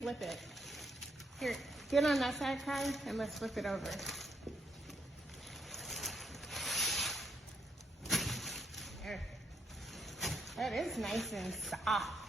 Flip it. Here, get on that side, Kai, and let's flip it over. There. That is nice and soft.